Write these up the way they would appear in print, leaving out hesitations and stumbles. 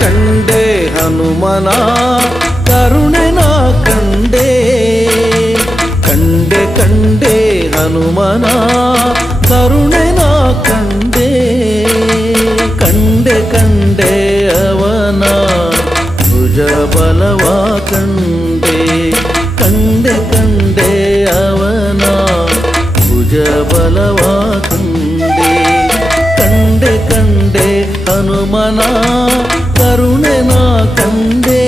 ಕಂಡೆ ಹನುಮನ ಕರುಣೆ ನಾ ಕಂಡೆ ಕಂಡೆ ಕಂಡೆ ಹನುಮನ ಕರುಣೆ ನಾ ಕಂಡೆ ಕಂಡೆ ಕಂಡೆ ಅವನ ಭುಜ ಬಲವ ಕಂಡೆ ಕಂಡೆ ಕಂಡೆ ಅವನ ಭುಜ ಬಲವ ಕಂಡೆ ಕಂಡೆ ಕಂಡೆ ಹನುಮನ ಕರುಣೆ ನಾ ಕಂಡೆ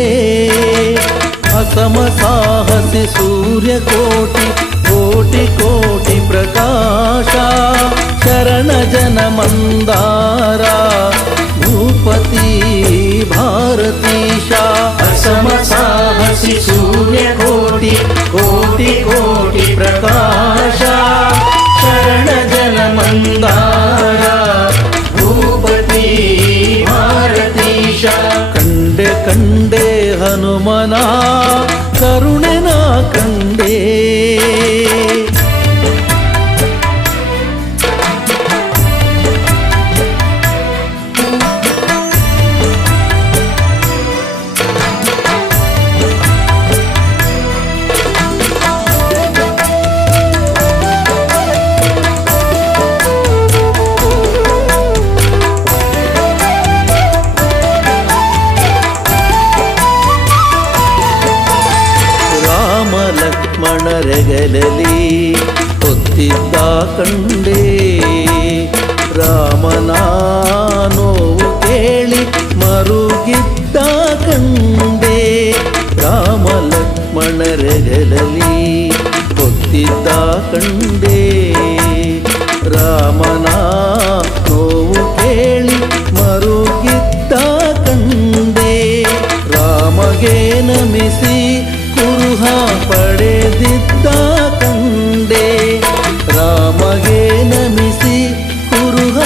ಅಸಮ ಸಾಹಸಿ ಸೂರ್ಯಕೋಟಿ ಕೋಟಿ ಕೋಟಿ ಪ್ರಕಾಶ ಶರಣ ಜನ ಮಂದಾರ ಭೂಪತಿ ಭಾರತೀಶ ಅಸಮ ಸಾಹಸಿ ಸೂರ್ಯಕೋಟಿ ಕೋಟಿ ಕೋಟಿ ಪ್ರಕಾಶ ಶರಣ ಜನ ಮಂದಾರ ಭೂಪತಿ ಭಾರತೀಶ ಕಂಡೆ ಕಂಡೆ ಹನುಮನ ಕರುಣೆ ನಾ ಕಂಡೆ ಲಕ್ಷ್ಮಣರೆಗಲಲಿ ಹೊತ್ತಿದ್ದ ಕಂಡೆ ರಾಮನ ನೋವು ಕೇಳಿ ಮರುಗಿದ್ದ ಕಂಡೆ ರಾಮ ಲಕ್ಷ್ಮಣರೆಗಲಲಿ ಹೊತ್ತಿದ್ದ ಕಂಡೆ ರಾಮನ ನೋವು ಕೇಳಿ ಮರುಗಿದ್ದ ಕಂಡೆ ರಾಮಗೆ ನಮಿಸಿ ಕುರುಹ ಪಡೆದಿದ್ದ ಕಂಡೆ ರಾಮಗೆ ನಮಿಸಿ ಕುರುಹ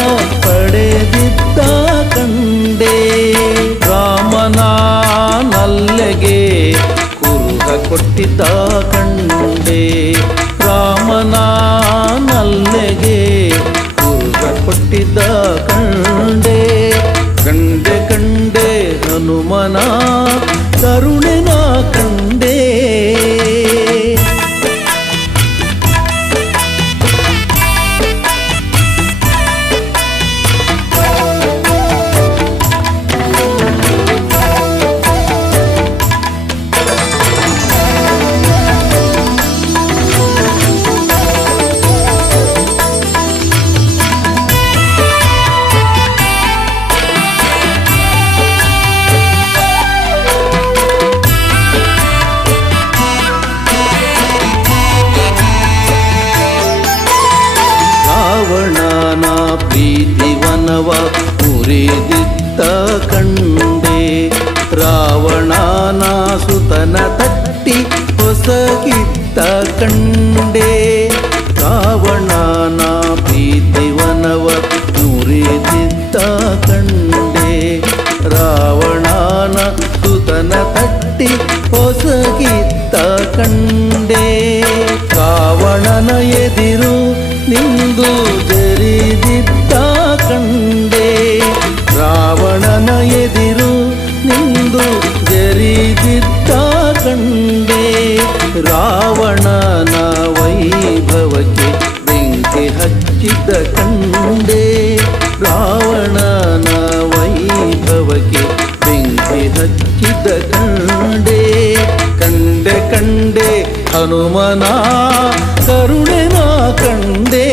ಪಡೆದಿದ್ದ ಕಂಡೆ ರಾಮನ ನಲ್ಲೆಗೆ ಕುರುಹ ಕೊಟ್ಟಿದ್ದ ಕಂಡೆ ರಾಮನ ನಲ್ಲೆಗೆ ಕುರುಹ ಕೊಟ್ಟಿದ್ದ ಕಂಡೆ ಕಂಡೆ ಕಂಡೆ ಹನುಮನ ಕರುಣೆ ನಾ ಕಂಡೆ ರಾವಣನ ಪ್ರೀತಿವನವ ಮುರಿದಿದ್ದ ಕಂಡೆ ರಾವಣನ ಸುತನ ತಟ್ಟಿ ಹೊಸಗಿದ್ದ ಕಂಡೆ ರಾವಣನ ಪ್ರೀತಿವನವ ಮುರಿದಿದ್ದ ಕಂಡೆ ರಾವಣನ ಸುತನ ತಟ್ಟಿ ಹೊಸಗಿದ್ದ ಕಂಡೆ ರಾವಣನ ಎದಿರು ನಿಂದು ಜರಿದಿದ್ದ ಕಂಡೆ ರಾವಣನ ಎದಿರು ನಿಂದು ಜರಿದಿದ್ದ ಕಂಡೆ ರಾವಣನ ವೈಭವಕ್ಕೆ ಬೆಂಕಿ ಹಚ್ಚಿದ್ದ ಕಂಡೆ ರಾವಣನ ವೈಭವಕ್ಕೆ ಬೆಂಕಿ ಹಚ್ಚಿದ್ದ ಕಂಡೆ ಕಂಡೆ ಕಂಡೆ ಹನುಮನ ಕರುಣೆ ನಾ ಕಂಡೆ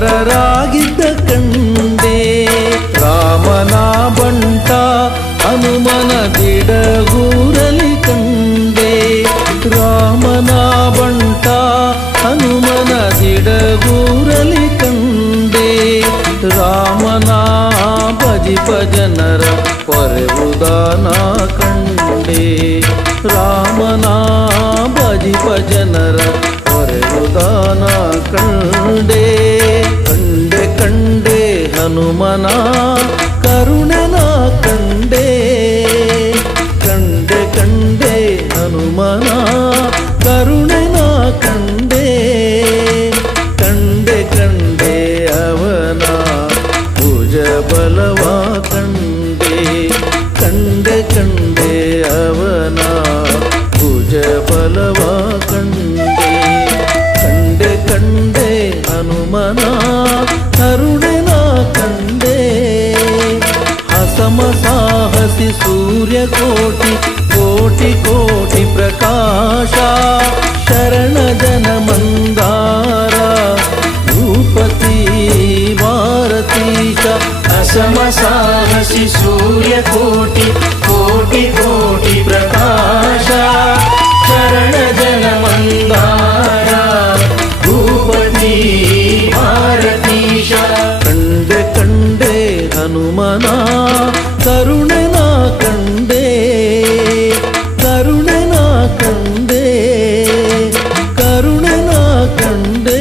ಪರರಾಗಿದ್ದ ಕಂಡೆ ರಾಮನ ಬಂಟ ಹನುಮನ ದಿಡಗೂರಲಿ ಕಂಡೆ ರಾಮನ ಬಂಟ ಹನುಮನ ದಿಡಗೂರಲಿ ಕಂಡೆ ರಾಮನ ಭಜಿಪ ಜನರ ಪೊರೆವುದಾನ ಕಂಡೆ ರಾಮನ ಭಜಿಪ ಜನರ ಪೊರೆವುದಾನ ಕಂಡೆ ಕಂಡೆ ಕಂಡೆ ಹನುಮನ ಕರುಣನ ಕಂಡೆ ಕಂಡೆ ಕಂಡೆ ಹನುಮನ ಕರುಣನ ಕಂಡೆ ಕಂಡೆ ಕಂಡೆ ಅವನ ಭುಜ ಬಲವ ಕಂಡೆ ಕಂಡೆ ಕಂಡೆ ಅವನ ಭುಜ ಬಲವ ಕಂಡೆ ಕಂಡೆ ಕಂಡೆ ಹನುಮನ ಕರುಣನ ಕಂಡೆ ಹಸಮ ಸಾಹಸಿ ಸೂರ್ಯ ಕೋಟಿ ಕೋಟಿ ಕೋಟಿ ಪ್ರಕಾಶ ಶರಣ ಜನ ಮಂದಾರ ಭೂಪತಿ ಭಾರತೀಶ असम साहसी सूर्य कोटि कोटि कोटि प्रकाश शरण जन मंदार भूपति भारतीश ಕಂಡೆ ಕಂಡೆ ಹನುಮನ ಕರುಣನ ಕಂಡೆ ಕರುಣನ ಕಂಡೆ ಕರುಣನ ಕಂಡೆ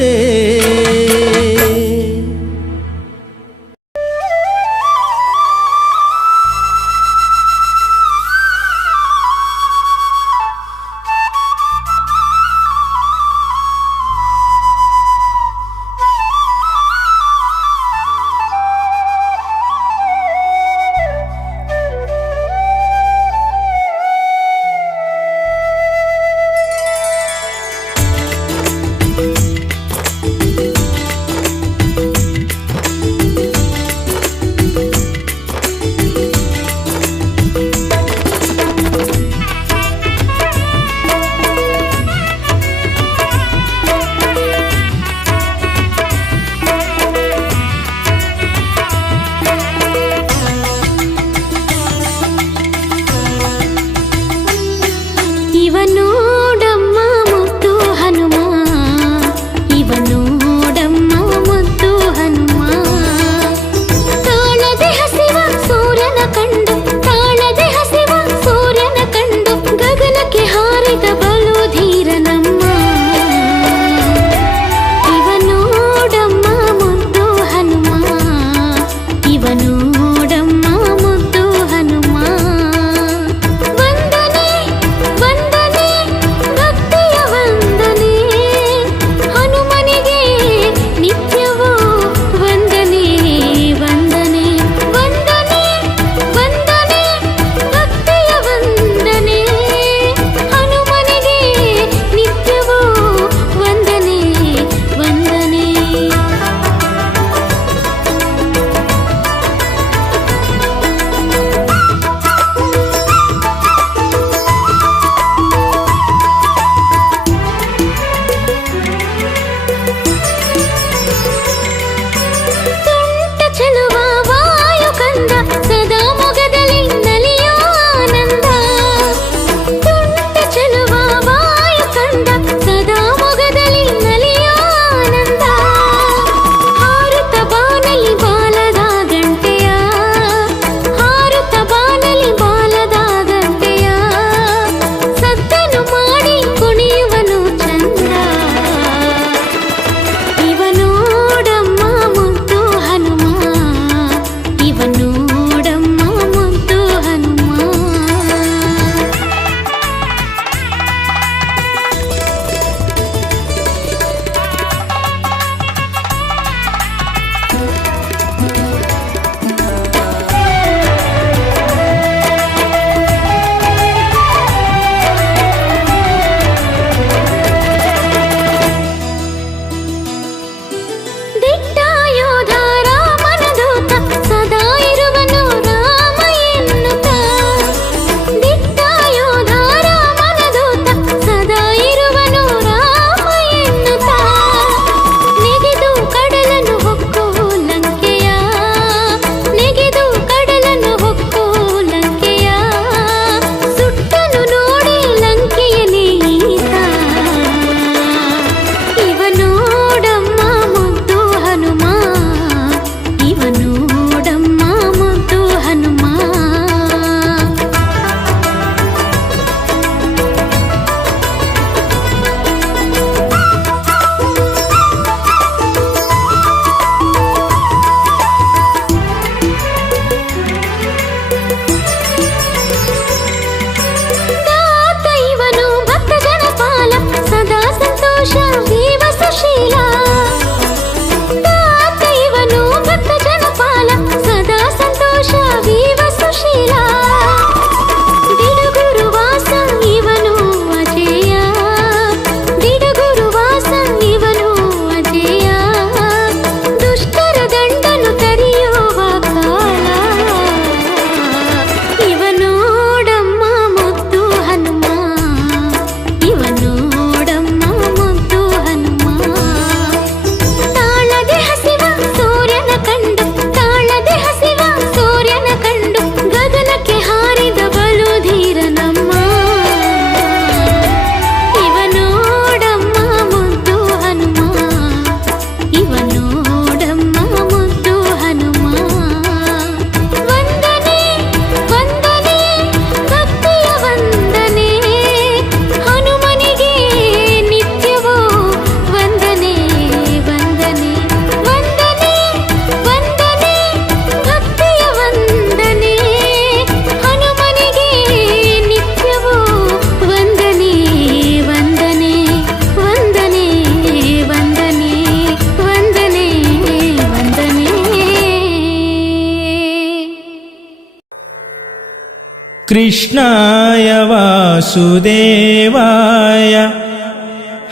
कृष्णाय वासुदेवाय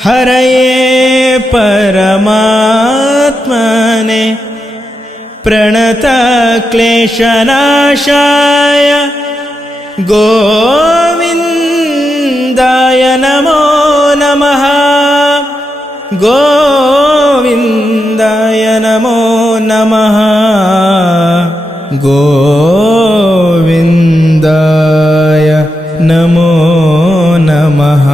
हरये परमात्मने प्रणतक्लेशनाशाय गोविन्दाय नमो नमः। गोविन्दाय नमो नमः। गोविन्दाय नमो नमः।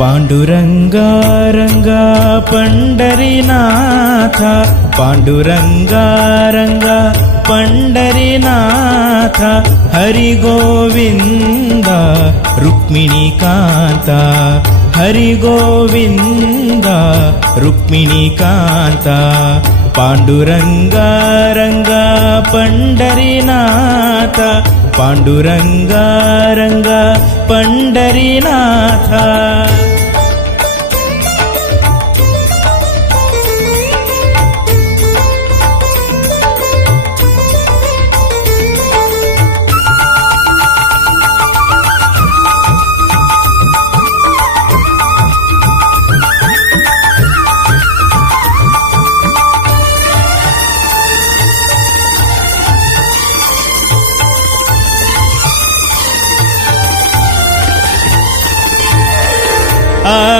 पांडुरंगा रंगा पंढरीनाथ, पांडुरंगा रंगा पंढरीनाथ, हरि गोविंद रुक्मिणीकांत, हरि गोविंद रुक्मिणीकांत। पांडुरंगा रंगा पंढरीनाथ, पांडुरंगा रंगा पंढरीनाथ।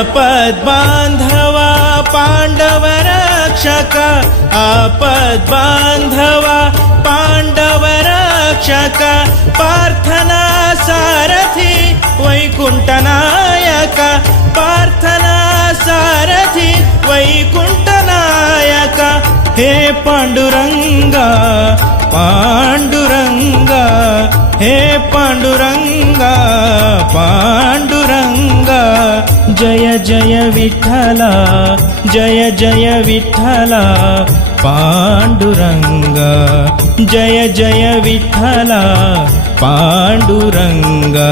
आपद्बांधवा पांडव रक्षक, आपद्बांधवा पांडव रक्षक, प्रार्थना सारथी वैकुंठ नायक, प्रार्थना सारथी वैकुंठ नायक। हे पांडुरंगा पांडुरंगा, हे पांडुरंगा पांडुरंगा, जय जय विठ्ठला, जय जय विठ्ठला पांडुरंगा, जय जय विठ्ठला पांडुरंगा।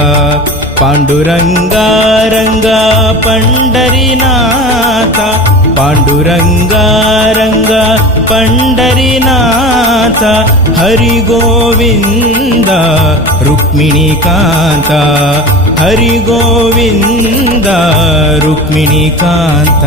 पांडुरंगा रंगा पंढरीनाथ, पांडुरंगा रंगा पंढरीनाथ, हरि गोविंद रुक्मिणीकांत, हरि गोविंद रुक्मिणीकांत।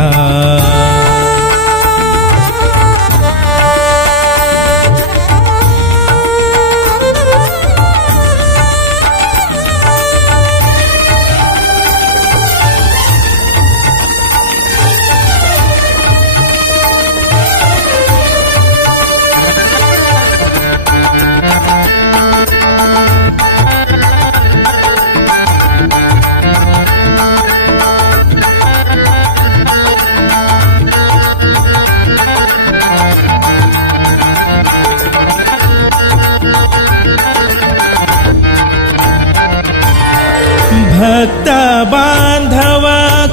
भक्त बांधव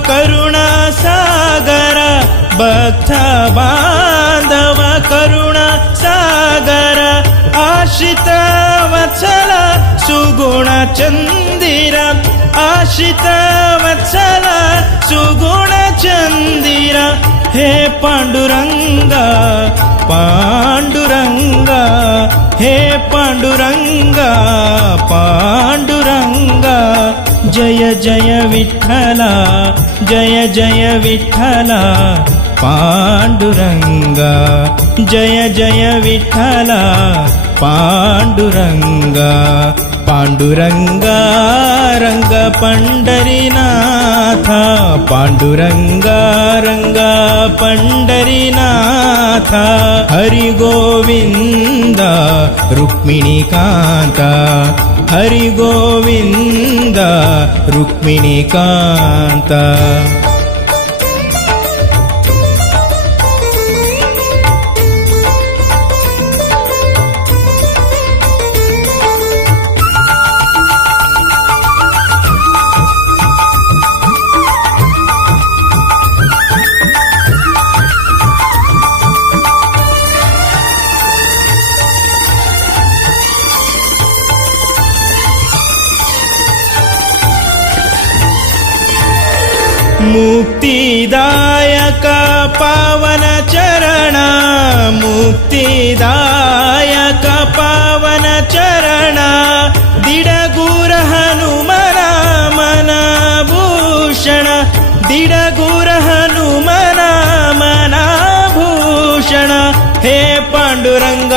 करुणा सागर, भक्त बांधव करुणा सागर, आश्रित वत्सल सुगुण चंदिर, आश्रित वत्सल सुगुण चंदिर। हे पांडुरंगा पांडुरंगा, हे पांडुरंगा पांडुरंगा, जय जय विठ्ठला, जय जय विठ्ठला पांडुरंगा, जय जय विठ्ठला पांडुरंगा। पांडुरंगा रंग पंढरीनाथ, पांडुरंगा रंगा पंढरीनाथ, हरि गोविंद रुक्मिणीकांत, हरि गोविंद रुक्मिणीकांत। ಮುಕ್ತಿದಾಯಕ ಪಾವನ ಚರಣ ಮುಕ್ತಿದಾಯಕ ಪಾವನ ಚರಣ ದಿಡಗೂರ ಹನುಮನ ಮನಭೂಷಣ ದಿಡಗೂರ ಹನುಮನ ಮನಭೂಷಣ ಹೇ ಪಾಂಡುರಂಗ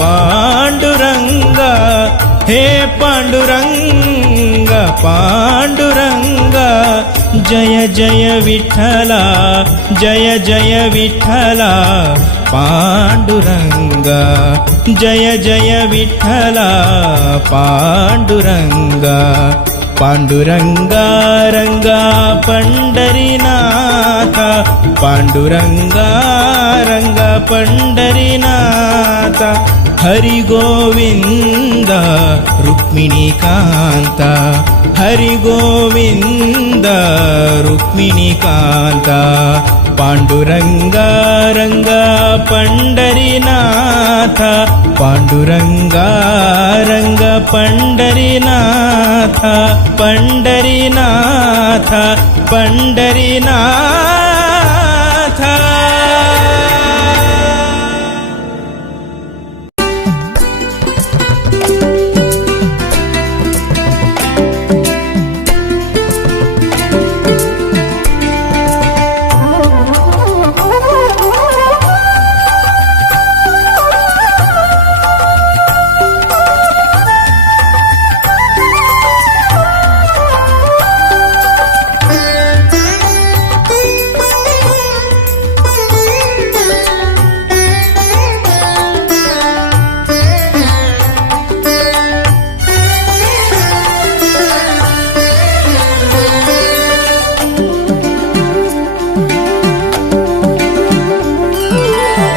ಪಾಂಡುರಂಗ ಹೇ ಪಾಂಡುರಂಗ ಪಾಂಡುರಂಗ ಜಯ ಜಯ ವಿಠಲ ಜಯ ಜಯ ವಿಠಲ ಪಾಂಡುರಂಗ ಜಯ ಜಯ ವಿಠಲ ಪಾಂಡುರಂಗ ಪಾಂಡುರಂಗ ರಂಗ ಪಂಡರಿನಾಥ ಪಾಂಡುರಂಗ ರಂಗ ಪಂಡರಿನಾಥ ಹರಿ ಗೋವಿಂದ ರುಕ್ಮಿಣಿ ಕಾಂತ ಹರಿ ಗೋವಿಂದ ರುಕ್ಮಿಣಿ ಕಾಂತ ಪಾಂಡುರಂಗ ರಂಗ ಪಂಡರಿನಾಥ ಪಾಂಡುರಂಗ ರಂಗ ಪಂಡರಿನಾಥ ಪಂಡರಿನಾಥ ಪಂಡರಿನಾಥ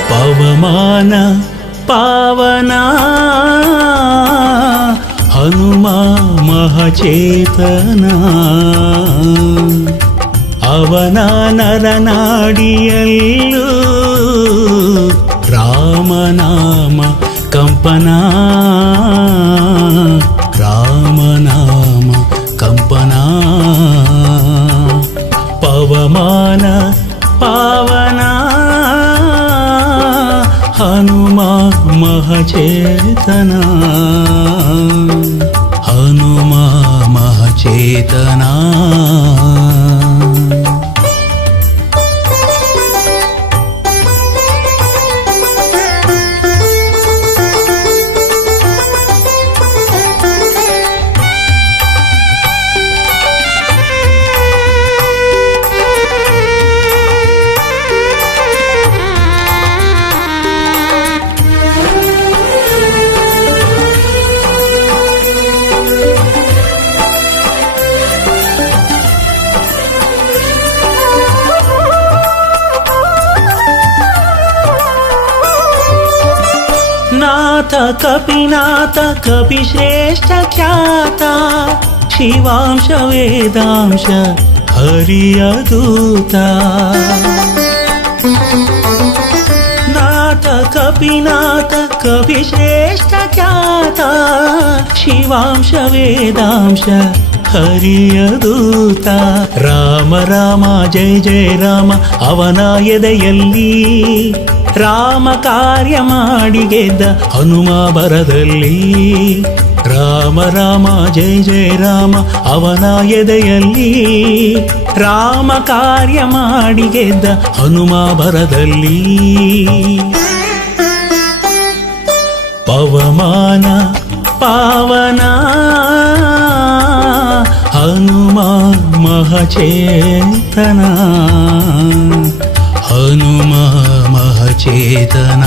ಪವಮಾನ ಪಾವನಾ ಹನುಮ ಮಹಚೇತನ ಅವನ ನರನಾಡಿಯಲ್ಲೂ ರಾಮನಾಮ ಕಂಪನ ರಾಮನಾಮ ಕಂಪನ ಪವಮಾನ ಪಾವನಾ ಹನುಮ ಮಹಚೇತನ ಹನುಮ ಮಹಚೇತನ ನಾಥ ಕಪಿನಾಥ ಕಪಿಶ್ರೇಷ್ಠ ಖ್ಯಾತ ಶಿವಾಂಶ ವೇದಾಂಶ ಹರಿಯ ದೂತ ನಾಥ ಕಪಿನಾಥ ಕಪಿಶ್ರೇಷ್ಠ ಖ್ಯಾತ ಶಿವಾಂಶ ವೇದಾಂಶ ಹರಿಯ ದೂತ ರಾಮ ರಾಮ ಜಯ ಜಯ ರಾಮ ಅವನ ಎದೆಯಲ್ಲಿ ರಾಮ ಕಾರ್ಯ ಮಾಡಿ ಗೆದ್ದ ಹನುಮ ಬರದಲ್ಲಿ ರಾಮ ರಾಮ ಜಯ ಜಯ ರಾಮ ಅವನ ಎದೆಯಲ್ಲಿ ರಾಮ ಕಾರ್ಯ ಮಾಡಿ ಗೆದ್ದ ಹನುಮ ಬರದಲ್ಲಿ ಪವಮಾನ ಪಾವನ ಹನುಮ ಮಹಚೇತನ ಹನುಮ ಮಹಚೇತನ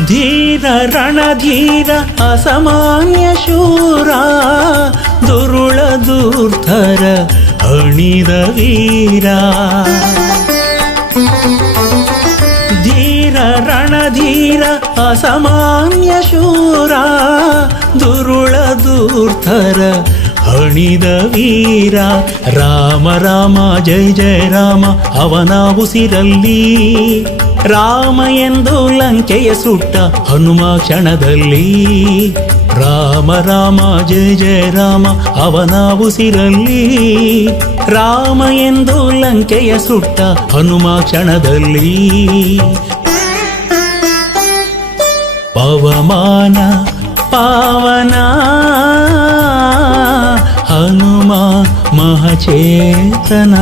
ಧೀರ ರಣಧೀರ ಅಸಾಮಾನ್ಯ ಶೂರ ದುರುಳ ದುರ್ಧರ ಅಣಿದ ವೀರ ಧೀರ ರಣಧೀರ ಅಸಾಮಾನ್ಯ ಶೂರ ದುರುಳ ದುರ್ಧರ ಹಣಿದ ವೀರ ರಾಮ ರಾಮ ಜಯ ಜಯ ರಾಮ ಅವನ ಉಸಿರಲ್ಲಿ ರಾಮ ಎಂದು ಲಂಕೆಯ ಸುಟ್ಟ ಹನುಮ ಕ್ಷಣದಲ್ಲಿ ರಾಮ ರಾಮ ಜಯ ಜಯ ರಾಮ ಅವನ ಉಸಿರಲ್ಲಿ ರಾಮ ಎಂದು ಲಂಕೆಯ ಸುಟ್ಟ ಹನುಮ ಕ್ಷಣದಲ್ಲಿ ಪವಮಾನ ಪಾವನ ಹನುಮ ಮಹಚೇತನ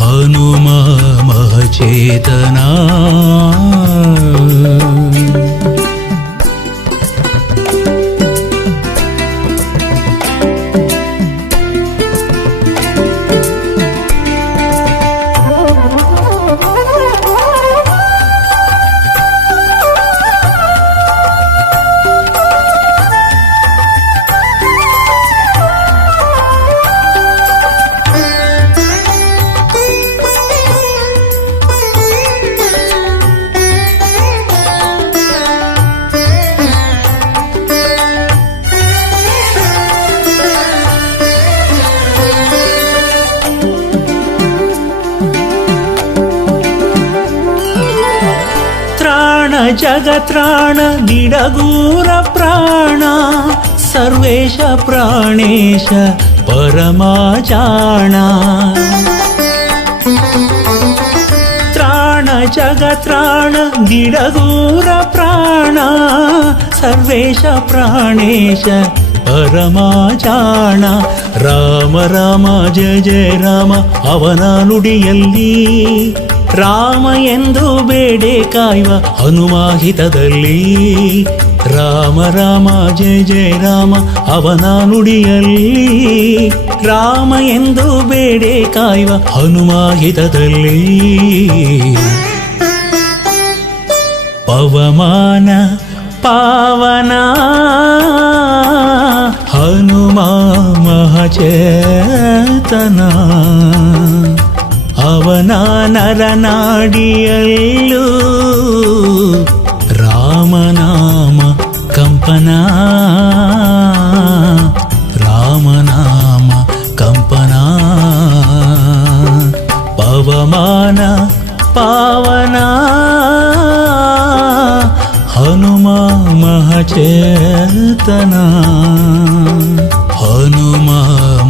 ಹನುಮ ಮಹಚೇತನ ಜಗತ್ರಾಣ ಗಿಡಗೂರ ಪ್ರಾಣ ಸರ್ವೇಶ ಪ್ರಾಣೇಶ ಪರಮಾಚಾಣ ತ್ರಾಣ ಜಗತ್ರಾಣ ಗಿಡಗೂರ ಪ್ರಾಣ ಸರ್ವೇಶ ಪ್ರಾಣೇಶ ಪರಮಾಚಾಣ ರಾಮ ರಾಮ ಜಯ ಜಯ ರಾಮ ಅವನ ನುಡಿಯಲ್ಲಿ ರಾಮ ಎಂದು ಬೇಡೆ ಕಾಯುವ ಹನುಮಾಹಿತದಲ್ಲಿ ರಾಮ ರಾಮ ಜಯ ಜಯ ರಾಮ ಅವನ ನುಡಿಯಲ್ಲಿ ರಾಮ ಎಂದು ಬೇಡೆ ಕಾಯುವ ಹನುಮಾಹಿತದಲ್ಲಿ ಪವಮಾನ ಪಾವನ ಹನುಮ ಮಹಚೇತನ ಅವನ ನರನಾಡಿಯಲ್ಲೂ ರಾಮನಾಮ ಕಂಪನ ರಾಮನಾಮ ಕಂಪನ ಪವಮಾನ ಪಾವನ ಹನುಮ ಮಹಚೇತನ ಹನುಮ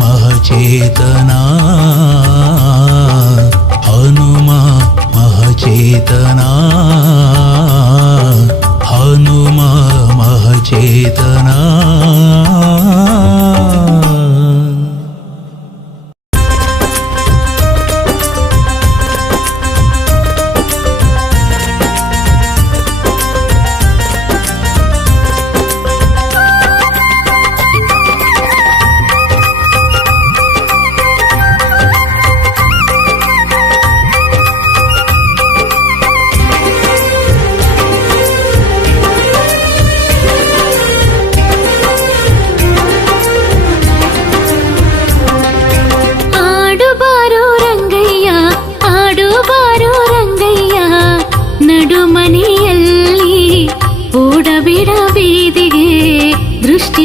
ಮಹಚೇತನ ಹನುಮ ಮಹಚೇತನ ಹನುಮ ಮಹಚೇತನ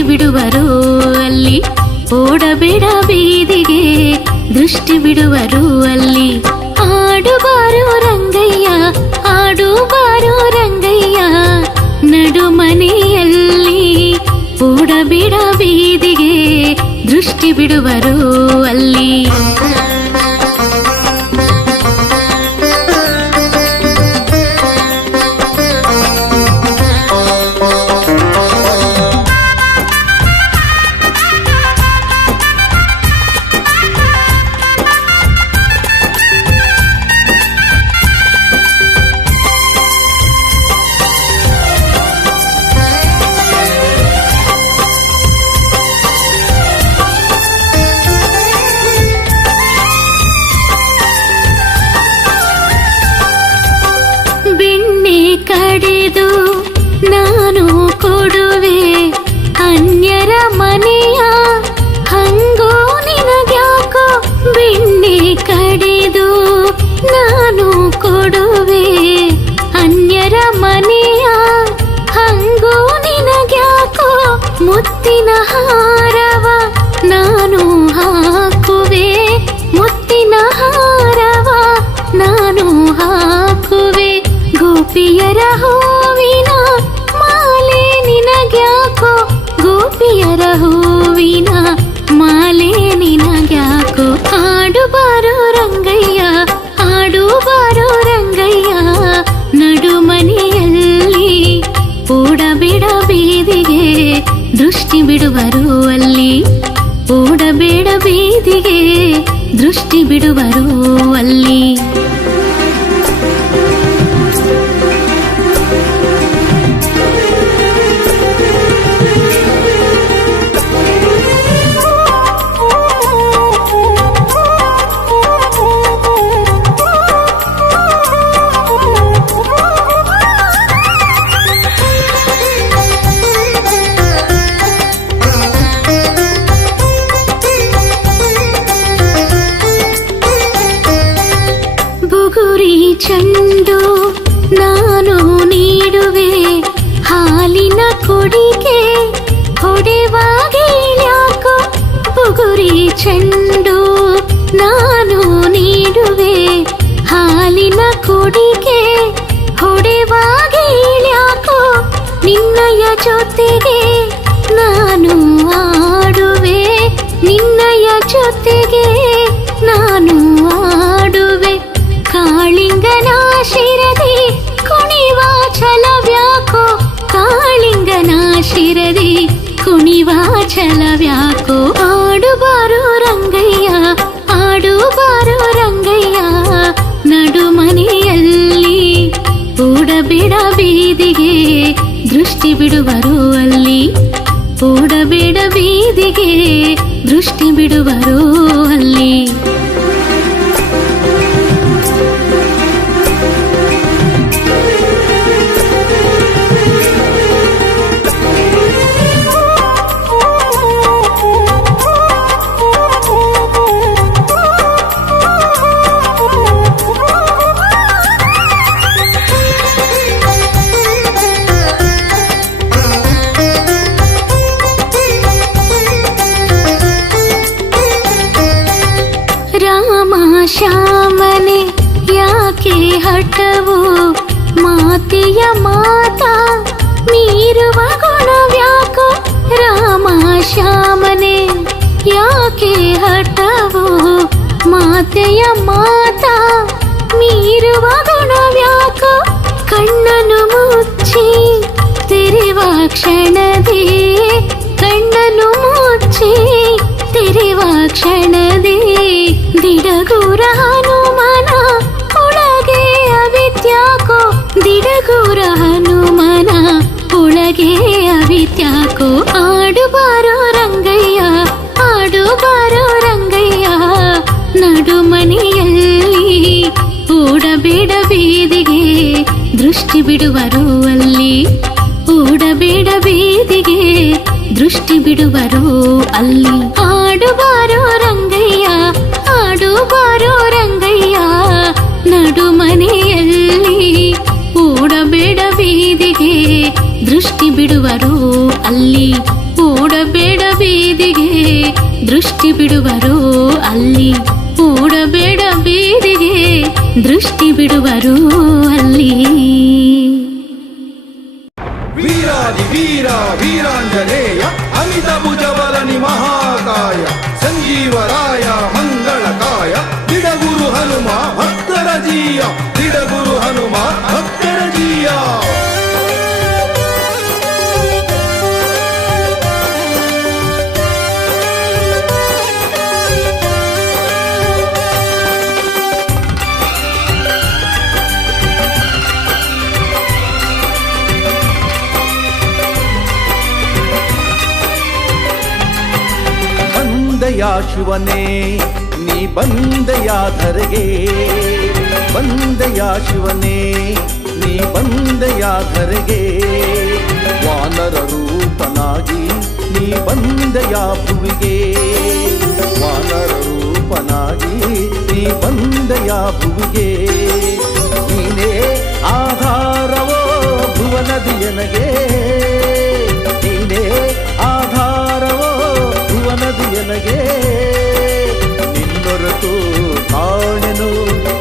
ಬಿಡುವರು ಅಲ್ಲಿ ಓಡಬೇಡ ಬೀದಿಗೆ ದೃಷ್ಟಿ ಬಿಡುವರು ಅಲ್ಲಿ ಆಡುಬಾರೋ ರಂಗಯ್ಯ ಆಡುಬಾರೋ ರಂಗಯ್ಯ ನಡು ಮನೆಯಲ್ಲಿ ಓಡಬೇಡ ಬೀದಿಗೆ ದೃಷ್ಟಿ ಬಿಡುವರು ಅಲ್ಲಿ ನಾನು ಕೊಡುವೆ ಅನ್ಯರ ಮನೆಯ ಹಂಗೋ ನಿನಗ್ಯಾಕೋ ಬೆಣ್ಣೆ ಕಡೆದು ನಾನು ಕೊಡುವೆ ಅನ್ಯರ ಮನೆಯ ಹಂಗೋ ನಿನಗ್ಯಾಕೋ ಮುತ್ತಿನ ಹಾರವ ನಾನು ಹಾಕುವೆ ಮುತ್ತಿನ ಹಾರವ ನಾನು ಹಾಕುವೆ ಗೋಪಿಯರ ಹೂವಿನ ಮಾಲೆ ನಿನಗ್ಯಾಕೋ ಗೋಪಿಯರ ಹೂವಿನ ಮಾಲೆ ನಿನಗ್ಯಾಕೋ ಆಡು ಬಾರೋ ರಂಗಯ್ಯ ಆಡು ಬಾರೋ ರಂಗಯ್ಯ ನಡು ಮನೆಯಲ್ಲಿ ಓಡಬೇಡ ಬೀದಿಗೆ ದೃಷ್ಟಿ ಬಿಡುವರು ಅಲ್ಲಿ ಓಡಬೇಡ ಬೀದಿಗೆ ದೃಷ್ಟಿ ಬಿಡುವರು ಅಲ್ಲಿ ಬುಗುರಿ ಚೆಂಡು ನಾನು ನೀಡುವೆ ಹಾಲಿನ ಕೊಡಿಗೆ ಹೊಡೆವಾಗೇಳ್ಯಾಕೋ ಬುಗುರಿ ಚೆಂಡು ನಾನು ನೀಡುವೆ ಹಾಲಿನ ಕೊಡಿಗೆ ಹೊಡೆವಾಗೇಳ್ಯಾಕೋ ನಿನ್ನಯ ಜೊತೆಗೆ ನಾನು ಆಡುವೆ ನಿನ್ನಯ ಜೊತೆಗೆ ನಾನು ಆಡುವೆ ಕಾಳಿಂಗನ ಶಿರದಿ ಕುಣಿವ ಛಲವ್ಯಾಕೋ ಕಾಳಿಂಗನ ಶಿರದಿ ಕುಣಿವ ಛಲವ್ಯಾಕೋ ಆಡು ಬಾರೋ ರಂಗಯ್ಯ ಆಡು ಬಾರೋ ರಂಗಯ್ಯ ನಡು ಮನೆಯಲ್ಲಿ ಓಡಬೇಡ ಬೀದಿಗೆ ದೃಷ್ಟಿ ಬಿಡುವರು ಅಲ್ಲಿ ಓಡಬೇಡ ಬೀದಿಗೆ ದೃಷ್ಟಿ ಬಿಡುವರು ಅಲ್ಲಿ ಶ್ಯಾಮನೆ ಯಾಕೆ ಹಠವು ಮಾತೆಯ ಮಾತಾ ಮೀರುವ ಗುಣವ್ಯಾಕೋ ರಾಮ ಶ್ಯಾಮನೆ ಯಾಕೆ ಹಠವು ಮಾತೆಯ ಮಾತಾ ಮೀರುವ ಗುಣವ್ಯಾಕೋ ಕಣ್ಣನು ಮುಚ್ಚಿ ತೆರೆವ ಕ್ಷಣದೇ ಕಣ್ಣನು ಮುಚ್ಚಿ ತೆರೆವ ಕ್ಷಣದೇ ದಿಡಗೂರ ಹನುಮನ ಒಳಗೆ ಅವಿತ್ಯಾಕೋ ದಿಡಗೂರ ಹನುಮನ ಒಳಗೆ ಅವಿತ್ಯಾಕೋ ಆಡು ಬಾರೋ ರಂಗಯ್ಯ ಆಡು ಬಾರೋ ರಂಗಯ್ಯ ನಡು ಮನೆಯಲ್ಲಿ ಓಡಬೇಡ ಬೀದಿಗೆ ದೃಷ್ಟಿ ಬಿಡುವರು ಅಲ್ಲಿ ಓಡಬೇಡ ಬೀದಿಗೆ ದೃಷ್ಟಿ ಬಿಡುವರು ಅಲ್ಲಿ ಆಡು ಬಾರೋ ರಂಗಯ್ಯ ಆಡು ಬಾರೋ ರಂಗಯ್ಯ ನಡು ಮನೆಯಲ್ಲಿ ಓಡಬೇಡ ಬೀದಿಗೆ ದೃಷ್ಟಿ ಬಿಡುವರು ಅಲ್ಲಿ ಓಡಬೇಡ ಬೀದಿಗೆ ದೃಷ್ಟಿ ಬಿಡುವರು ಅಲ್ಲಿ ಓಡಬೇಡ ಬೀದಿಗೆ ದೃಷ್ಟಿ ಬಿಡುವರು ಅಲ್ಲಿ ವೀರಾದಿ ವೀರ ವೀರಾಂಜನೇಯ ಅಮಿತ ಭುಜಬಲನಿ ಮಹಾಕಾಯ ಸಂಜೀವರಾಯ ಮಂಗಳಕಾಯ ದಿಡಗುರು ಹನುಮ ಭಕ್ತರ ಜೀಯ ದಿಡಗುರು ಹನುಮ ಭಕ್ತರ ಜೀಯ ಬಂದೆಯಾ ಶಿವನೇ ನೀ ಬಂದೆಯಾ ಧರೆಗೆ ಬಂದೆಯಾ ಶಿವನೇ ನೀ ಬಂದೆಯಾ ಧರೆಗೆ ಬಂದೆಯ ಭುವಿಗೆ ವಾನರ ರೂಪನಾಗಿ ನೀ ಬಂದೆಯ ಭುವಿಗೆ ನೀನೇ ಆಧಾರವೋ ಭುವನದಿಯನಗೆ ನೀನೇ ಆಧಾರವೋ ಭುವನದಿಯನಗೆ ನಿನ್ನೊರತು ಕಾಣೆನು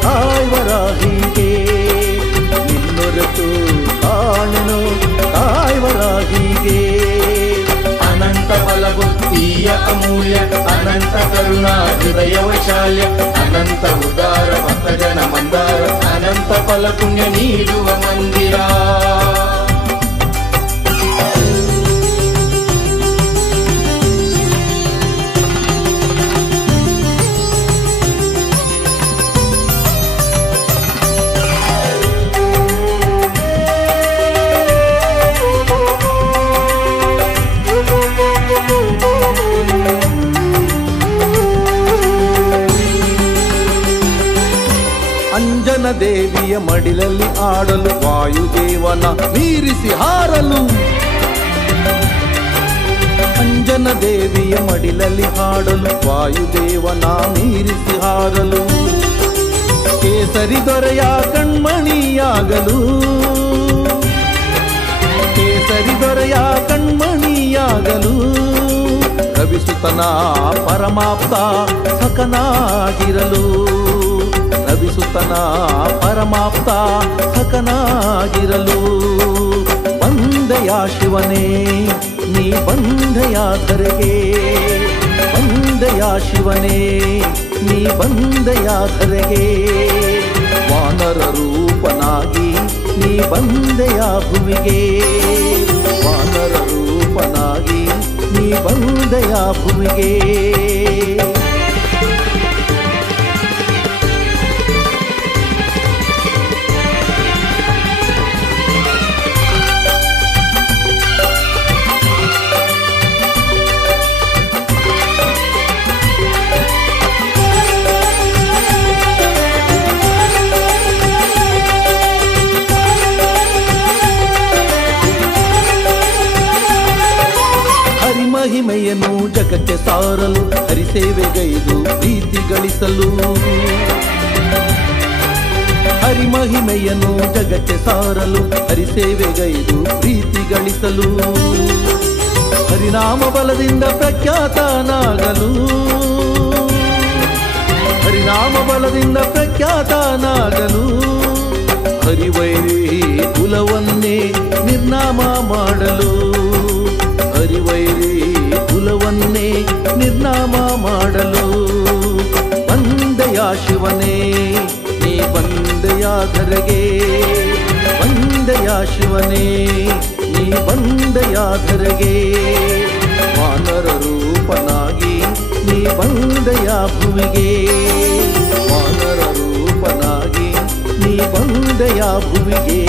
ಕಾಯ್ವರಾಹಿಗೆ ನಿನ್ನೊರತು ಕಾಣೆನು ಕಾಯ್ವರಾಹಿಗೆ ಅನಂತ ಬಲಬುದ್ಧಿಯ ಅಮೂಲ್ಯ ಅನಂತ ಕರುಣಾ ಹೃದಯ ವೈಶಾಲ್ಯ ಅನಂತ ಉದಾರ ಭಕ್ತಜನ ಮಂದಾರ ಅನಂತ ಫಲ ಪುಣ್ಯ ನೀಡುವ ಮಂದಿರ ಅಂಜನ ದೇವಿಯ ಮಡಿಲಲ್ಲಿ ಆಡಲು ವಾಯುದೇವನ ಮೀರಿಸಿ ಹಾರಲು ಅಂಜನ ದೇವಿಯ ಮಡಿಲಲ್ಲಿ ಹಾಡಲು ವಾಯುದೇವನ ಮೀರಿಸಿ ಹಾರಲು ಕೇಸರಿ ದೊರೆಯ ಕಣ್ಮಣಿಯಾಗಲು ಕೇಸರಿ ದೊರೆಯ ಕಣ್ಮಣಿಯಾಗಲು ರವಿಸುತನ ಪರಮಾಪ್ತ ಸಖನಾಗಿರಲು ರವಿಸುತನ ಪರಮಾಪ್ತ ಸಖನಾಗಿರಲು ಬಂದೆಯ ಶಿವನೇ ನೀ ಬಂದೆಯ ಧರೆಗೆ ಬಂದೆಯ ಶಿವನೇ ನೀ ಬಂದೆಯ ಧರೆಗೆ ವಾನರ ರೂಪನಾಗಿ ನೀ ಬಂದೆಯ ಭುವಿಗೆ ವಾನರ ರೂಪನಾಗಿ ನೀ ಬಂದೆಯ ಭುವಿಗೆ ಮಹಿಮೆಯನ್ನು ಜಗಕ್ಕೆ ಸಾರಲು ಹರಿಸೇವೆಗೈದು ಪ್ರೀತಿ ಗಳಿಸಲು ಹರಿಮಹಿಮೆಯನ್ನು ಜಗಕ್ಕೆ ಸಾರಲು ಹರಿಸೇವೆಗೈದು ಪ್ರೀತಿ ಗಳಿಸಲು ಹರಿನಾಮ ಬಲದಿಂದ ಪ್ರಖ್ಯಾತನಾಗಲು ಹರಿನಾಮ ಬಲದಿಂದ ಪ್ರಖ್ಯಾತನಾಗಲು ಹರಿವೈರಿ ಕುಲವನ್ನೇ ನಿರ್ನಾಮ ಮಾಡಲು ಹರಿವೈರಿ ಕುಲವನ್ನೇ ನಿರ್ನಾಮ ಮಾಡಲು ಬಂದೆಯ ಶಿವನೇ ನೀ ಬಂದೆಯ ಧರೆಗೆ ಬಂದೆಯ ಶಿವನೇ ನೀ ಬಂದೆಯ ಧರೆಗೆ ವಾನರ ರೂಪನಾಗಿ ನೀ ಬಂದೆಯ ಭುವಿಗೆ ವಾನರ ರೂಪನಾಗಿ ನೀ ಬಂದೆಯ ಭುವಿಗೆ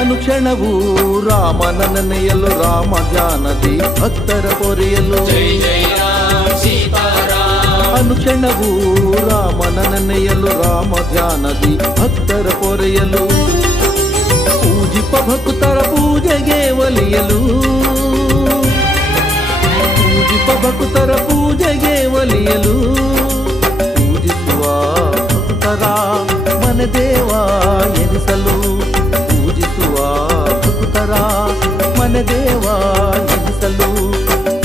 ಅನುಕ್ಷಣವೂ ರಾಮನ ನೆನೆಯಲು ರಾಮ ಧ್ಯಾನದಿ ಭಕ್ತರ ಪೊರೆಯಲು ಅನುಕ್ಷಣವೂ ರಾಮನ ನೆನೆಯಲು ರಾಮ ಧ್ಯಾನದಿ ಭಕ್ತರ ಪೊರೆಯಲು ಪೂಜಿಪ ಭಕ್ತರ ಪೂಜೆಗೆ ಒಲಿಯಲು ಪೂಜಿಪ ಭಕ್ತರ ಪೂಜೆಗೆ ಒಲಿಯಲು ಪೂಜಿಸುವ ಭಕ್ತರ ಮನದೇವ ಎನಿಸಲು ಪೂಜಿಸುವ ಭಕ್ತರ ಮನದೇವ ಎನಿಸಲು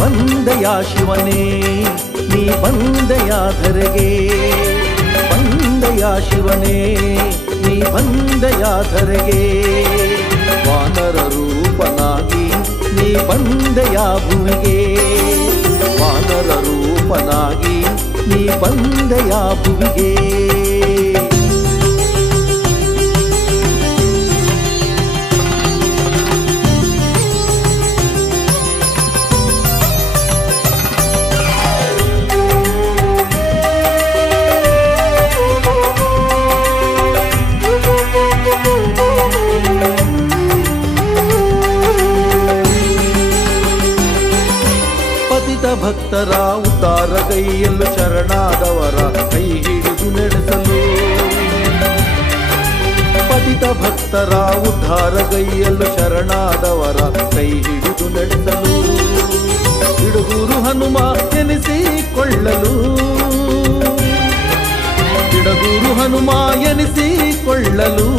ಬಂದೆಯ ಶಿವನೇ ನೀ ಬಂದೆಯ ಧರೆಗೆ ಬಂದೆಯ ಶಿವನೇ ನೀ ಬಂದೆಯ ಧರೆಗೆ ವಾನರ ರೂಪನಾಗಿ ನೀ ಬಂದೆಯ ಭುವಿಗೆ ವಾನರ ರೂಪನಾಗಿ ನೀ ಬಂದೆಯ ಭುವಿಗೆ ಭಕ್ತರ ಉದ್ಧಾರಗೈಯಲು ಶರಣಾದವರ ಕೈ ಹಿಡಿದು ನಡೆಸಲು ಪತಿತ ಭಕ್ತರ ಉದ್ಧಾರಗೈಯಲು ಶರಣಾದವರ ಕೈ ಹಿಡಿದು ನಡೆಸಲು ಬಿಡುಗೂರು ಹನುಮ ಎನಿಸಿಕೊಳ್ಳಲು ಬಿಡಗೂರು ಹನುಮ ಎನಿಸಿಕೊಳ್ಳಲು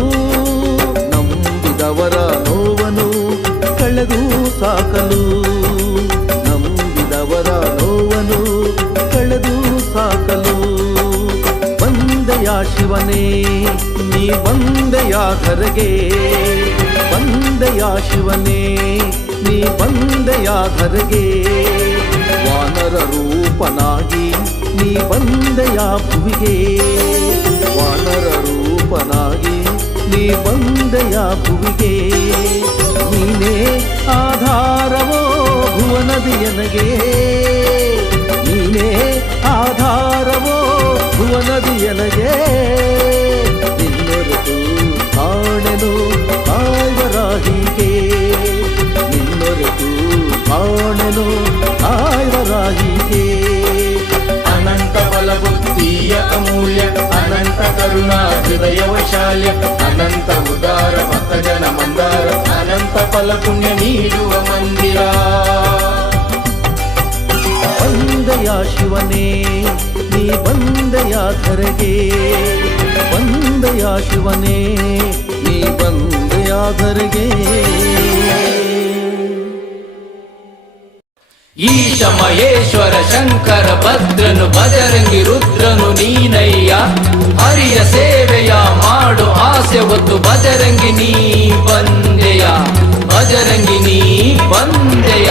ನಂಬಿದವರ ನೋವನ್ನು ಕಳೆದು ಸಾಕಲು ನಂಬಿದವರ ನೋವನ್ನು ಕಳೆದು ಸಾಕಲು ಬಂದೆಯ ಶಿವನೇ ನೀ ಬಂದೆಯ ಧರೆಗೆ ಬಂದೆಯ ಶಿವನೇ ನೀ ಬಂದೆಯ ಧರೆಗೆ ವಾನರ ರೂಪನಾಗಿ ನೀ ಬಂದೆಯ ಭುವಿಗೆ ವಾನರ ರೂಪನಾಗಿ ನೀ ಬಂದೆಯ ಭುವಿಗೆ ನೀನೇ ಆಧಾರವೋ ಭುವನದಿಯನಗೆ ನೀನೇ ಆಧಾರವೋ ಭುವನದಿಯನಗೆ ನಿನ್ನೊರೆತು ಕಾಣೆನು ಕಾಯ್ವರಾಹಿಗೆ ನಿನ್ನೊರೆತು ಕಾಣೆನು ಕಾಯ್ವರಾಹಿಗೆ ಅನಂತ ಬಲಬುದ್ಧಿಯ ಅಮೂಲ್ಯ ಅನಂತ ಕರುಣಾ ಹೃದಯ ವೈಶಾಲ್ಯ ಅನಂತ ಉದಾರ ಭಕ್ತ ಜನ ಮಂದಾರ ಅನಂತ ಫಲ ಪುಣ್ಯ ನೀಡುವ ಮಂದಿರ ಬಂದೆಯ ಶಿವನೇ ನೀ ಬಂದೆಯ ಧರೆಗೆ ಬಂದೆಯ ಶಿವನೇ ನೀ ಬಂದೆಯ ಧರೆಗೆ ಈಶ ಮಹೇಶ್ವರ ಶಂಕರ ಭದ್ರನು ಬಜರಂಗಿ ರುದ್ರನು ನೀನಯ್ಯ ಹರಿಯ ಸೇವೆಯ ಮಾಡು ಆಸೆ ಹೊತ್ತು ಬಜರಂಗಿ ನೀ ಬಂದೆಯ ಬಜರಂಗಿ ನೀ ಬಂದೆಯ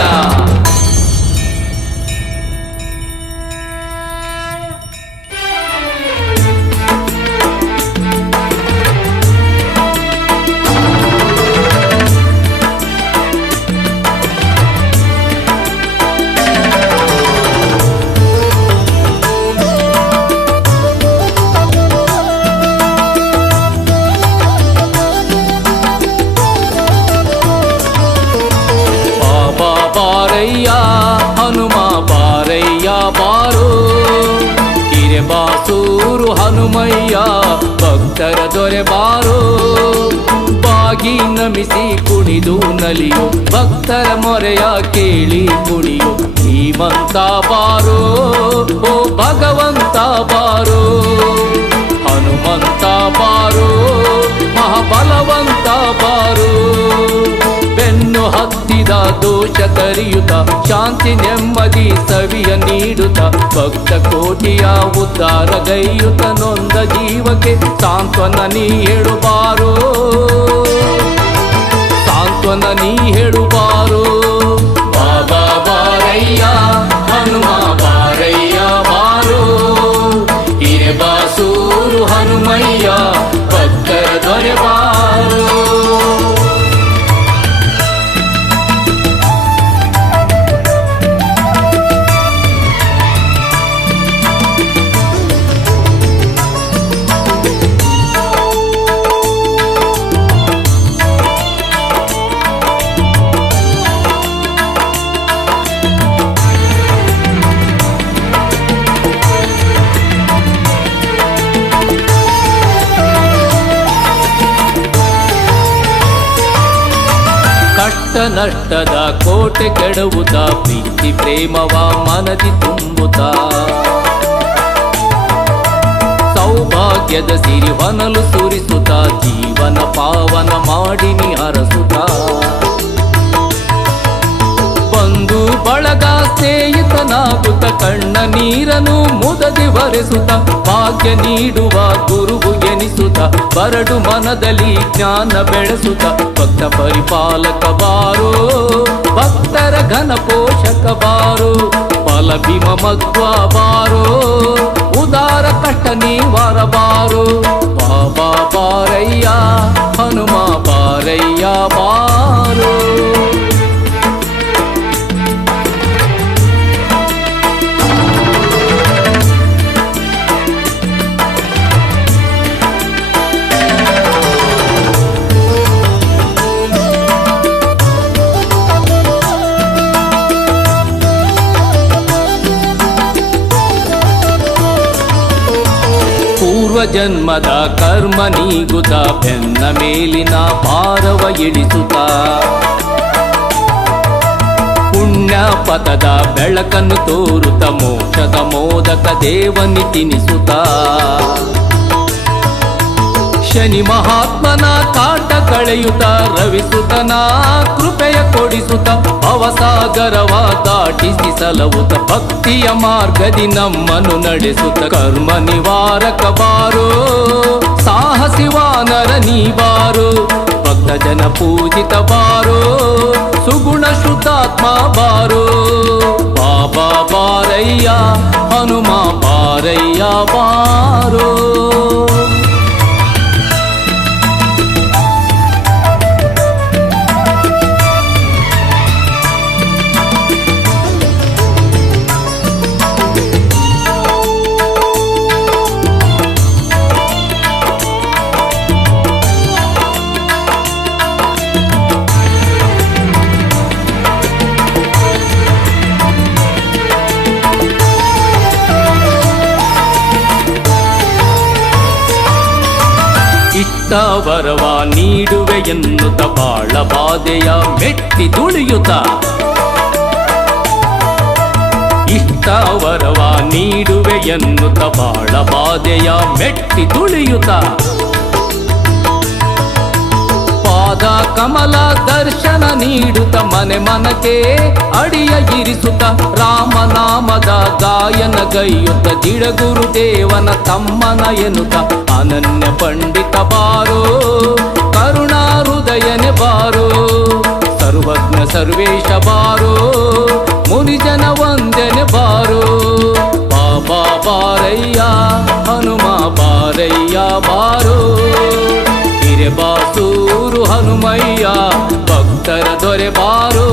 ಹನುಮ ಬಾರಯ್ಯ ಬಾರೋ ಹಿರೆ ಬಾಸೂರು ಹನುಮಯ್ಯ ಭಕ್ತರ ದೊರೆ ಬಾರೋ ಬಾಗಿ ನಮಿಸಿ ಕುಣಿದು ನಲಿಯು ಭಕ್ತರ ಮೊರೆಯ ಕೇಳಿ ಕುಣಿಯು ಶ್ರೀಮಂತ ಬಾರೋ ಓ ಭಗವಂತ ಬಾರೋ ಹನುಮಂತ ಬಾರೋ ಮಹಾಬಲವಂತ ಬಾರೋ ಬೆನ್ನು ಹತ್ತಿದ ದೋಷ ಕರಿಯುತ್ತ ಶಾಂತಿ ನೆಮ್ಮದಿ ಸವಿಯ ನೀಡುತ್ತ ಭಕ್ತ ಕೋಟಿಯ ಉದ್ಧಾರಗೈಯುತ್ತ ನೊಂದ ಜೀವಕ್ಕೆ ಸಾಂತ್ವನ ನೀ ಹೇಳುವಾರೋ ಸಾಂತ್ವನ ನೀ ಹೇಳುವಾರೋ ಬಾಬಾ ಬಾರಯ್ಯ ಹನುಮ ಬಾರಯ್ಯ ಬಾರೋ ಹಿರೆ ಬಾಸೂರು ಹನುಮಯ್ಯ ಭಕ್ತರ ದೊರೆ ಬಾರೋ ನಷ್ಟದ ಕೋಟೆ ಕೆಡವುತ್ತ ಪ್ರೀತಿ ಪ್ರೇಮವ ಮನದಿ ತುಂಬುತ್ತ ಸೌಭಾಗ್ಯದ ಸಿರಿ ಹೊನಲು ಸುರಿಸುತ್ತ ಜೀವನ ಪಾವನ ಮಾಡಿ ನೀ ಹರಸುತ್ತ ಬಂಧು ಬಳಗ ಸ್ನೇಹಿತನಾಗುತ್ತ ಕಣ್ಣ ನೀರನು ಮುದದಿ ಬರೆಸುತ್ತ ಭಾಗ್ಯ ನೀಡುವ ಗುರುವು ಎನಿಸುತ್ತ ಬರಡು ಮನದಲ್ಲಿ ಜ್ಞಾನ ಬೆಳೆಸುತ್ತ ಭಕ್ತ ಪರಿಪಾಲಕ ಬಾರೋ ಭಕ್ತರ ಘನ ಪೋಷಕ ಬಾರೋ ಫಲ ಭೀಮ ಮಧ್ವ ಬಾರೋ ಉದಾರ ಕಷ್ಟ ನಿವಾರ ಬಾರೋ ಬಾಬಾ ಬಾರಯ್ಯ ಹನುಮ ಬಾರಯ್ಯ ಬಾರೋ ಪೂರ್ವ ಜನ್ಮದ ಕರ್ಮ ನೀಗುತ್ತ ಬೆನ್ನ ಮೇಲಿನ ಭಾರವ ಇಳಿಸುತ್ತ ಪುಣ್ಯ ಪಥದ ಬೆಳಕನ್ನು ತೋರುತ್ತ ಮೋಕ್ಷದ ಮೋದಕ ದೇವನಿ ತಿನಿಸುತ್ತ ಶನಿ ಮಹಾತ್ಮನ ಕಾಟ ಕಳೆಯುತ್ತ ರವಿಸುತನ ಕೃಪೆಯ ಕೊಡಿಸುತ್ತ ಭವಸಾಗರವ ದಾಟಿಸಿ ಸಲಹುತ್ತ ಭಕ್ತಿಯ ಮಾರ್ಗದಿ ನಮ್ಮನ್ನು ನಡೆಸುತ್ತ ಕರ್ಮ ನಿವಾರಕ ಬಾರೋ ಸಾಹಸಿ ವಾನರ ನೀ ಬಾರೋ ಭಕ್ತ ಜನ ಪೂಜಿತ ಬಾರೋ ಸುಗುಣ ಶುದ್ಧಾತ್ಮ ಬಾರೋ ಬಾಬಾ ಬಾರಯ್ಯ ಹನುಮ ಬಾರಯ್ಯ ಬಾರೋ. ವರವ ನೀಡುವೆ ಎನ್ನುತ್ತ ಬಾಳ ಬಾಧೆಯ ಮೆಟ್ಟಿ ತುಳಿಯುತ್ತ ಇಷ್ಟ ವರವ ನೀಡುವೆ ಎನ್ನುತ್ತ ಬಾಳ ಬಾಧೆಯ ಮೆಟ್ಟಿ ತುಳಿಯುತ್ತ ಪಾದ ಕಮಲ ದರ್ಶನ ನೀಡುತ್ತ ಮನೆ ಮನಕ್ಕೆ ಅಡಿಯ ಇರಿಸುತ್ತ ರಾಮನಾಮದ ಗಾಯನ ಗೈಯುತ್ತ ಜಿಡಗುರು ದೇವನ ತಮ್ಮನ ಎನ್ನುತ್ತ ಅನನ್ಯ ಪಂಡಿತ ಬಾರೋ ಕರುಣಾ ಹೃದಯನೆ ಬಾರೋ ಸರ್ವಜ್ಞ ಸರ್ವೇಶ ಬಾರೋ ಮುನಿಜನ ವಂದನೆ ಬಾರೋ ಬಾಬಾ ಬಾರಯ್ಯ ಹನುಮ ಬಾರಯ್ಯ ಬಾರೋ ಹಿರೇಬಾಸೂರು ಹನುಮಯ್ಯ ಭಕ್ತರ ದೊರೆ ಬಾರೋ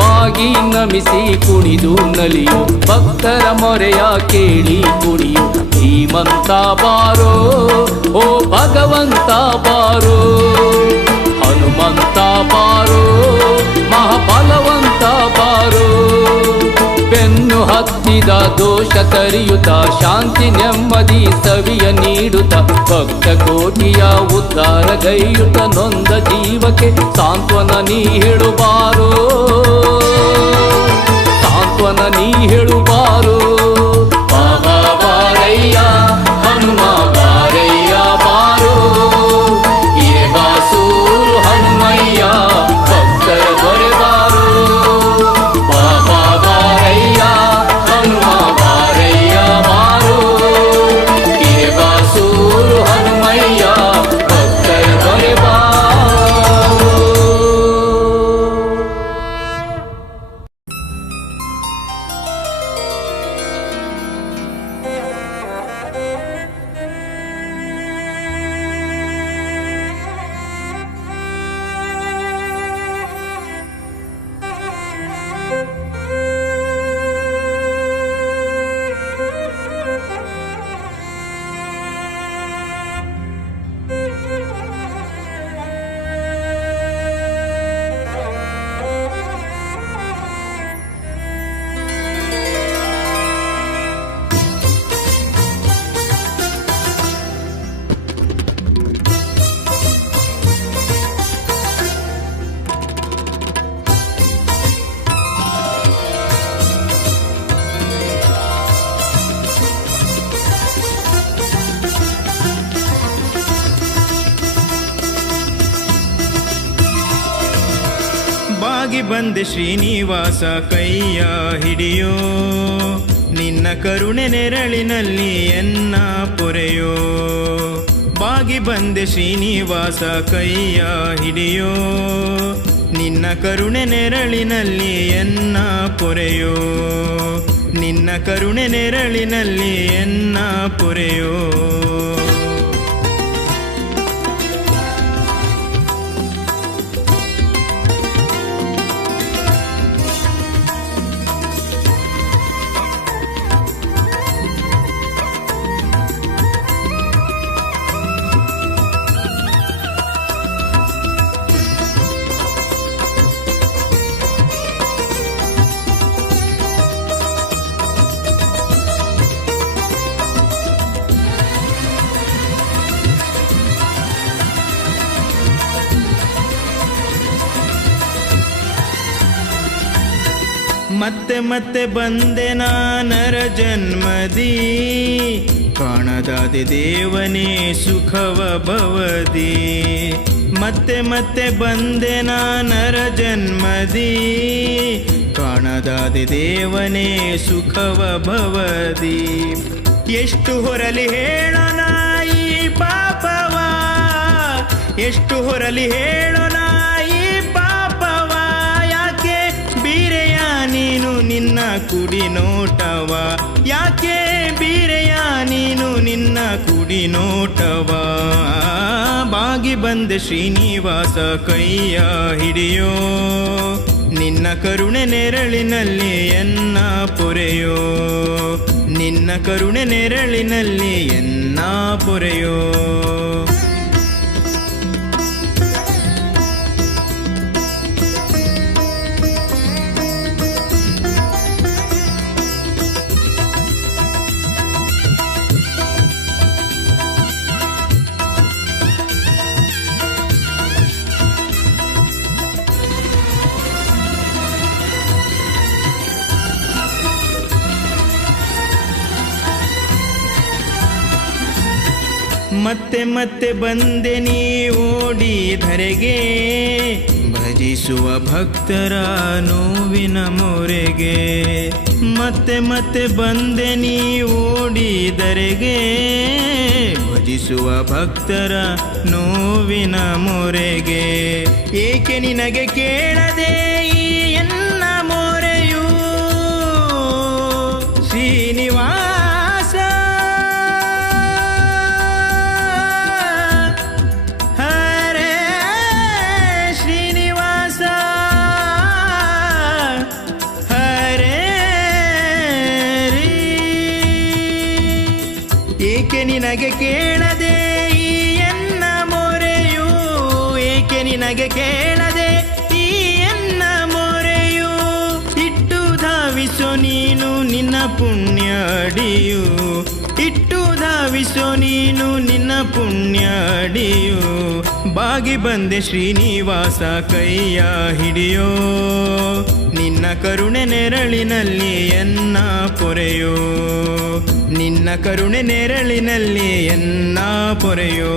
ಬಾಗಿ ನಮಿಸಿ ಕುಣಿದು ನಲಿಯು ಭಕ್ತರ ಮೊರೆಯ ಕೇಳಿ ಕುಣಿಯು ಧೀಮಂತ ಬಾರೋ ಓ ಭಗವಂತ ಬಾರೋ ಹನುಮಂತ ಬಾರೋ ಮಹಾಬಲವಂತ ಬಾರೋ ಬೆನ್ನು ಹತ್ತಿದ ದೋಷ ತರಿಯುತ್ತ ಶಾಂತಿ ನೆಮ್ಮದಿ ಸವಿಯ ನೀಡುತ್ತ ಭಕ್ತ ಕೋಟಿಯ ಉದ್ಧಾರ ಗೈಯುತ್ತ ನೊಂದ ಜೀವಕ್ಕೆ ಸಾಂತ್ವನ ನೀ ಹೇಳುಬಾರೋ ಸಾಂತ್ವನ ನೀ ಹೇಳುಬಾರೋ ಬಾಬಾ ಬಾರಯ್ಯ ಹನುಮ ಬಾರಯ್ಯ ಬಾರೋ ಹಿರೇಬಾಸೂರು ಹನುಮಯ್ಯ ಭಕ್ತರ ದೊರೆ ಬಾರೋ ಬಾಬಾ ಬಾರಯ್ಯ ಹನುಮ ಬಾರಯ್ಯ ಬಾರೋ ಹಿರೇಬಾಸೂರು ಹನುಮಯ್ಯ ಭಕ್ತರ ದೊರೆ ಬಾರೋ. ಬಾಗಿ ಬಂದೆ ಶ್ರೀನಿವಾಸ ಕೈಯ ಹಿಡಿಯೋ ನಿನ್ನ ಕರುಣೆ ನೆರಳಿನಲ್ಲಿ ಎನ್ನ ಪೊರೆಯೋ ಬಾಗಿ ಬಂದೆ ಶ್ರೀನಿವಾಸ ಕೈಯ ಹಿಡಿಯೋ ನಿನ್ನ ಕರುಣೆ ನೆರಳಿನಲ್ಲಿ ಎನ್ನ ಪೊರೆಯೋ ನಿನ್ನ ಕರುಣೆ ನೆರಳಿನಲ್ಲಿ ಎನ್ನ ಪೊರೆಯೋ ಮತ್ತೆ ಮತ್ತೆ ಬಂದೆ ನರ ಜನ್ಮದಿ ಕಾಣದಾದೆ ದೇವನೇ ಸುಖವ ಭವದಿ. ಮತ್ತೆ ಮತ್ತೆ ಬಂದೆ ನರ ಜನ್ಮದಿ ಕಾಣದಾದೆ ದೇವನೇ ಸುಖವ ಭವದಿ. ಎಷ್ಟು ಹೊರಲಿ ಹೇಳೋಣ ಈ ಪಾಪವ, ಎಷ್ಟು ಹೊರಲಿ ಹೇಳೋಣ ಈ ಪಾಪವ. ಯಾಕೆ ಬೀರೆಯ ನೀನು ನಿನ್ನ ಕುಡಿ ನೋಟವ, ಯಾಕೆ ಬೀರೆಯ ನೀನು ನಿನ್ನ ಕುಡಿ ನೋಟವ. ಬಾಗಿ ಬಂದೆ ಶ್ರೀನಿವಾಸ ಕೈಯ ಹಿಡಿಯೋ, ನಿನ್ನ ಕರುಣೆ ನೆರಳಿನಲ್ಲಿ ಎನ್ನ ಪೊರೆಯೋ, ನಿನ್ನ ಕರುಣೆ ನೆರಳಿನಲ್ಲಿ ಎನ್ನ ಪೊರೆಯೋ. ಮತ್ತೆ ಮತ್ತೆ ಬಂದೆ ನೀ ಓಡಿ ಧರೆಗೆ, ಭಜಿಸುವ ಭಕ್ತರ ನೋವಿನ ಮೊರೆಗೆ. ಮತ್ತೆ ಮತ್ತೆ ಬಂದೆ ನೀ ಓಡಿ ಧರೆಗೆ, ಭಜಿಸುವ ಭಕ್ತರ ನೋವಿನ ಮೊರೆಗೆ. ಏಕೆ ನಿನಗೆ ಕೇಳದೆ ಈ ಎನ್ನ ಮೊರೆಯು ಶ್ರೀನಿವಾಸ. ಏಕೆ ನಿನಗೆ ಕೇಳದೆ ಈ ಎನ್ನ ಮೊರೆಯು, ಏಕೆ ನಿನಗೆ ಕೇಳದೆ ಈ ಎನ್ನ ಮೊರೆಯು. ಇಟ್ಟು ಧಾವಿಸೋ ನೀನು ನಿನ್ನ ಪುಣ್ಯ ಅಡಿಯು, ಇಟ್ಟು ಧಾವಿಸೋ ನೀನು ನಿನ್ನ ಪುಣ್ಯ ಅಡಿಯು. ಬಾಗಿ ಬಂದೆ ಶ್ರೀನಿವಾಸ ಕೈಯ ಹಿಡಿಯೋ, ನಿನ್ನ ಕರುಣೆ ನೆರಳಿನಲ್ಲಿ ಎನ್ನ ಪೊರೆಯೋ, ನಿನ್ನ ಕರುಣೆ ನೆರಳಿನಲ್ಲಿ ಎನ್ನ ಪೊರೆಯೋ.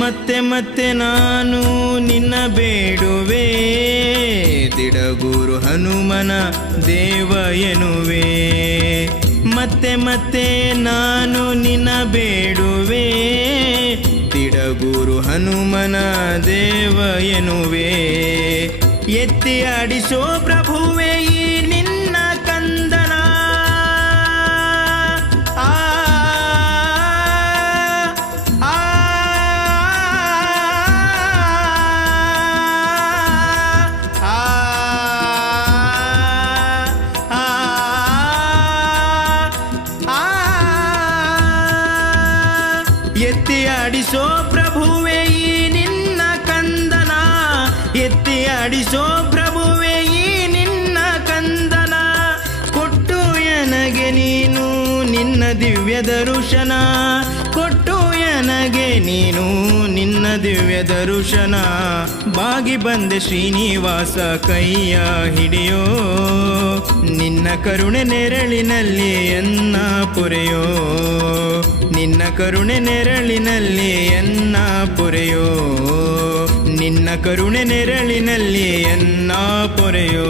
ಮತ್ತೆ ಮತ್ತೆ ನಾನು ನಿನ್ನ ಬೇಡುವೆ, ದಿಡಗೂರು ಹನುಮನ ದೇವ ಎನ್ನುವೆ. ಮತ್ತೆ ಮತ್ತೆ ನಾನು ನಿನ್ನ ಬೇಡುವೆ, ದಿಡಗೂರು ಹನುಮನ ದೇವ ಎನ್ನುವೆ. ಎತ್ತಿ ಆಡಿಸೋ ಪ್ರಭುವೆ ಈ ನಿನ್ನ ಕಂದನ, ಎತ್ತಿ ಆಡಿಸೋ ಪ್ರಭುವೆ ಈ ನಿನ್ನ ಕಂದನ, ಎತ್ತಿ ಆಡಿಸೋ ಪ್ರಭುವೆ ಈ ನಿನ್ನ ಕಂದನ. ಕೊಟ್ಟು ನನಗೆ ನೀನು ನಿನ್ನ ದಿವ್ಯ ದರ್ಶನ, ಕೊಟ್ಟು ನನಗೆ ನೀನು ನಿನ್ನ ದಿವ್ಯ ದರ್ಶನ. ಬಾಗಿ ಬಂದೆ ಶ್ರೀನಿವಾಸ ಕೈಯ ಹಿಡಿಯೋ, ನಿನ್ನ ಕರುಣೆ ನೆರಳಿನಲ್ಲಿ ಎನ್ನ ಪೊರೆಯೋ, ನಿನ್ನ ಕರುಣೆ ನೆರಳಿನಲ್ಲಿ ಎನ್ನ ಪೊರೆಯೋ, ನಿನ್ನ ಕರುಣೆ ನೆರಳಿನಲ್ಲಿ ಎನ್ನ ಪೊರೆಯೋ.